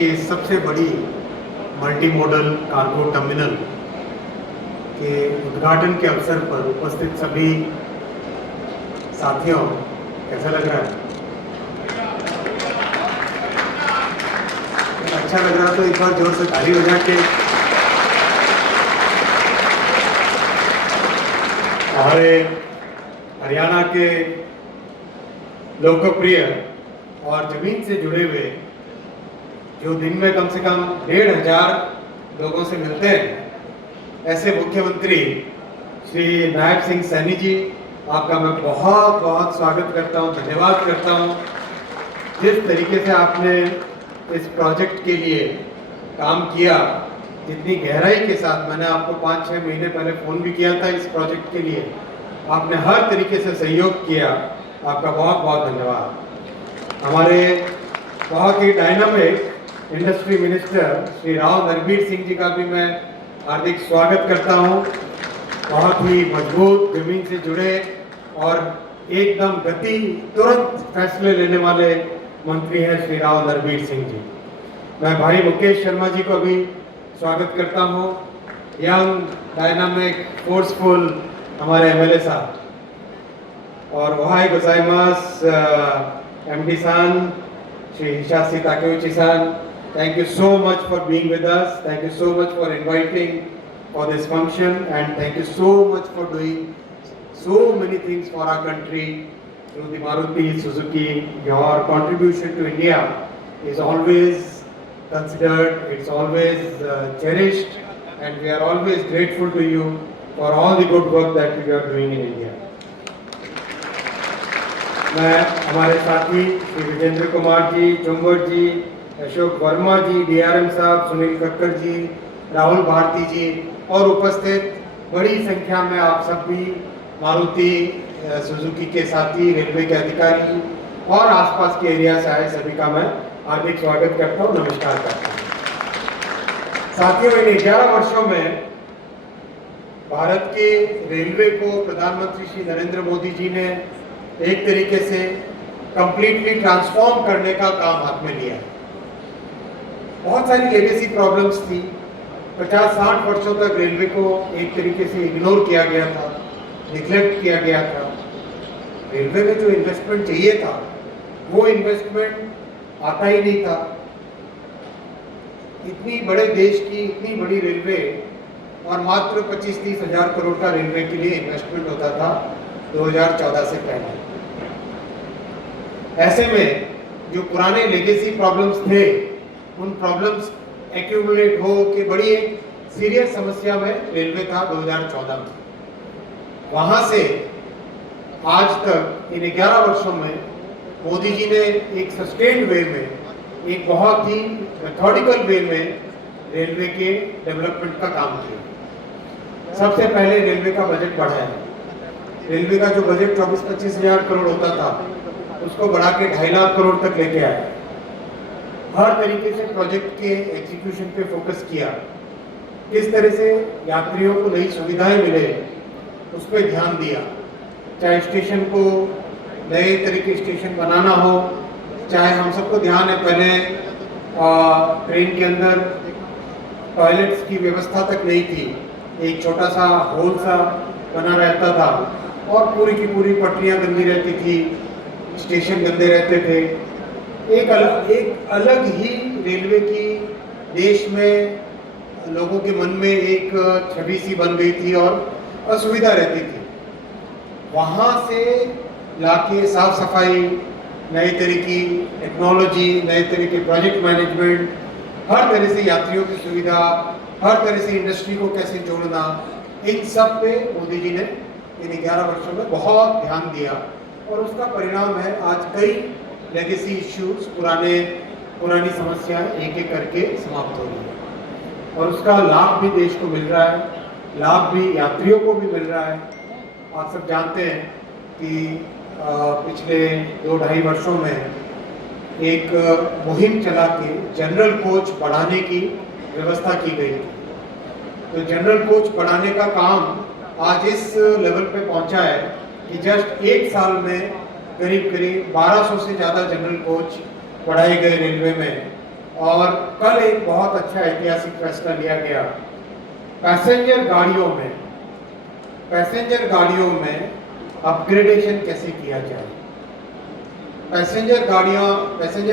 ये सबसे बड़ी मल्टी मॉडल कार्गो टर्मिनल के उद्घाटन के अवसर पर उपस्थित सभी साथियों, कैसा लग रहा है? अच्छा लग रहा तो एक बार जोर से ताली बजा के हमारे हरियाणा के लोकप्रिय और जमीन से जुड़े हुए जो दिन में कम से कम 1500 लोगों से मिलते हैं, ऐसे मुख्यमंत्री श्री नायब सिंह सैनी जी, आपका मैं बहुत बहुत स्वागत करता हूं, धन्यवाद करता हूं। जिस तरीके से आपने इस प्रोजेक्ट के लिए काम किया, जितनी गहराई के साथ, मैंने आपको 5-6 महीने पहले फ़ोन भी किया था इस प्रोजेक्ट के लिए, आपने हर तरीके से सहयोग किया, आपका बहुत बहुत धन्यवाद। हमारे बहुत ही dynamic industry minister Shri Rao Narbir Singh ji का भी मैं हार्दिक स्वागत करता हूं। बहुत ही मजबूत, जमीन से जुड़े और एकदम गति तुरंत फैसले लेने वाले मंत्री हैं श्री राव नरबीर सिंह जी। मैं भाई मुकेश शर्मा जी को भी स्वागत करता हूं, यंग डायनामिक फोर्सफुल हमारे एमएलए साहब। और ओहाई गोजाइमास एमडी सान श्री हिशासी ताकेउची सान, thank you so much for being with us, thank you so much for inviting for this function, and thank you so much for doing so many things for our country through the Maruti Suzuki. Your contribution to India is always considered, it's always cherished, and we are always grateful to you for all the good work that you are doing in India. मैं हमारे साथी श्री विजेंद्र कुमार जी, चुंबर जी, अशोक वर्मा जी, DRM साहब, सुनील कक्कर जी, राहुल भारती जी और उपस्थित बड़ी संख्या में आप सब भी मारुति सुजुकी के साथी, रेलवे के अधिकारी और आसपास के एरिया से आए सभी का मैं हार्दिक स्वागत करता हूँ, नमस्कार करता हूँ। साथियों, इन 11 वर्षों में भारत के रेलवे को प्रधानमंत्री श्री नरेंद्र मोदी जी ने एक तरीके से कंप्लीटली ट्रांसफॉर्म करने का काम हाथ में लिया है। बहुत सारी लेगेसी प्रॉब्लम्स थी, 50-60 वर्षों तक रेलवे को एक तरीके से इग्नोर किया गया था, निग्लेक्ट किया गया था। रेलवे में जो इन्वेस्टमेंट चाहिए था वो इन्वेस्टमेंट आता ही नहीं था। इतनी बड़े देश की इतनी बड़ी रेलवे और मात्र 25-30 हजार करोड़ का रेलवे के लिए इन्वेस्टमेंट होता था 2014 से पहले। ऐसे में जो पुराने लेगेसी प्रॉब्लम्स थे, उन प्रॉब्लम्स एक्यूमुलेट हो के बड़ी एक सीरियस समस्या में रेलवे था 2014 में। वहां से आज तक इन 11 वर्षों में मोदी जी ने एक सस्टेन्ड वे में, एक बहुत ही मेथोडिकल वे में रेलवे के डेवलपमेंट का काम किया। सबसे पहले रेलवे का बजट बढ़ाया। रेलवे का जो बजट 24-25 हजार करोड़ होता था, उसको बढ़ा के 2.5 लाख करोड़ तक लेके आया। हर तरीके से प्रोजेक्ट के एग्जीक्यूशन पे फोकस किया। किस तरह से यात्रियों को नई सुविधाएं मिले, उस पर ध्यान दिया। चाहे स्टेशन को नए तरीके स्टेशन बनाना हो, चाहे हम सबको ध्यान है पहले ट्रेन के अंदर टॉयलेट्स की व्यवस्था तक नहीं थी, एक छोटा सा होल सा बना रहता था और पूरी की पूरी पटरियां गंदी रहती थी, स्टेशन गंदे रहते थे। एक अलग ही रेलवे की देश में लोगों के मन में एक छवि सी बन गई थी और असुविधा रहती थी। वहाँ से लाके साफ सफाई, नए तरह की टेक्नोलॉजी, नए तरह के प्रोजेक्ट मैनेजमेंट, हर तरह से यात्रियों की सुविधा, हर तरह से इंडस्ट्री को कैसे जोड़ना, इन सब पे मोदी जी ने इन 11 वर्षों में बहुत ध्यान दिया और उसका परिणाम है आज कई लेगेसी इश्यूज, पुरानी समस्याएं एक एक करके समाप्त हो रही है और उसका लाभ भी देश को मिल रहा है, लाभ भी यात्रियों को भी मिल रहा है। आप सब जानते हैं कि पिछले 2-2.5 वर्षों में एक मुहिम चला के जनरल कोच बढ़ाने की व्यवस्था की गई थी। तो जनरल कोच बढ़ाने का काम आज इस लेवल पे पहुंचा है कि जस्ट 1 साल में करीब 1200 से ज़्यादा जनरल कोच पढ़ाए गए रेलवे में और कल एक बहुत अच्छा ऐतिहासिक फैसला लिया गया। पैसेंजर गाड़ियों में अपग्रेडेशन कैसे किया जाए। पैसेंजर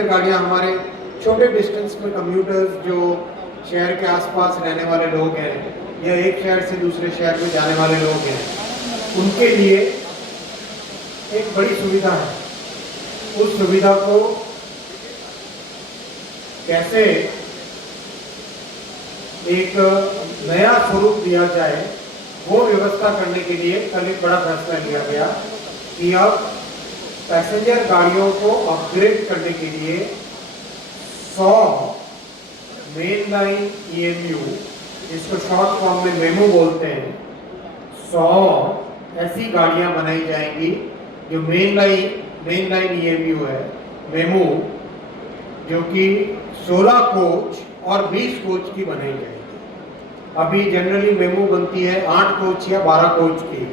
गाड़ियाँ हमारे छोटे डिस्टेंस में कम्यूटर्स जो शहर के आसपास रहने वाले लोग हैं या एक शहर से दूसरे शहर में जाने वाले लोग हैं, उनके लिए एक बड़ी सुविधा है। उस सुविधा को कैसे एक नया स्वरूप दिया जाए, वो व्यवस्था करने के लिए कल एक बड़ा फैसला लिया गया कि अब पैसेंजर गाड़ियों को अपग्रेड करने के लिए 100 मेन लाइन EMU, जिसको शॉर्ट फॉर्म में मेमो बोलते हैं, 100 ऐसी गाड़ियां बनाई जाएंगी जो मेन लाइन EMU है, मेमो, जो कि 16 कोच और 20 कोच की बनाई जाएगी। अभी जनरली मेमो बनती है 8 कोच या 12 कोच की,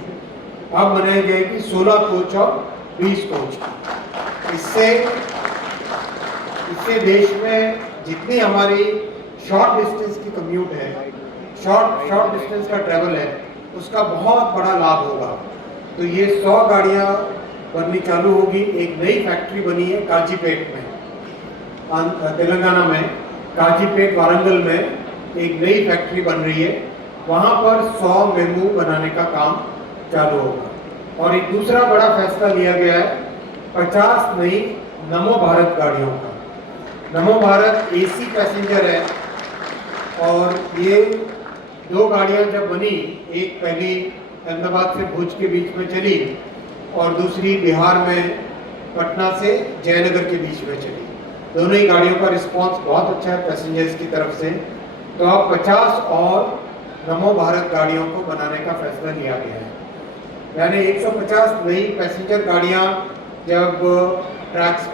अब बनाई जाएगी 16 कोच और 20 कोच की। इससे देश में जितनी हमारी शॉर्ट डिस्टेंस की कम्यूट है, शॉर्ट डिस्टेंस का ट्रैवल है, उसका बहुत बड़ा लाभ होगा। तो ये 100 गाड़ियाँ बननी चालू होगी। एक नई फैक्ट्री बनी है काजीपेट में, तेलंगाना में, काजीपेट वारंगल में एक नई फैक्ट्री बन रही है। वहाँ पर 100 मेमू बनाने का काम चालू होगा। और एक दूसरा बड़ा फैसला लिया गया है 50 नई नमो भारत गाड़ियों का। नमो भारत AC पैसेंजर है और ये 2 गाड़ियाँ जब बनी, एक पहली अहमदाबाद से भुज के बीच में चली और दूसरी बिहार में पटना से जयनगर के बीच में चली। दोनों ही गाड़ियों का रिस्पांस बहुत अच्छा है पैसेंजर्स की तरफ से। तो अब 50 और नमो भारत गाड़ियों को बनाने का फैसला लिया गया है। यानी 150 नई पैसेंजर गाड़ियाँ जब ट्रैक्स पे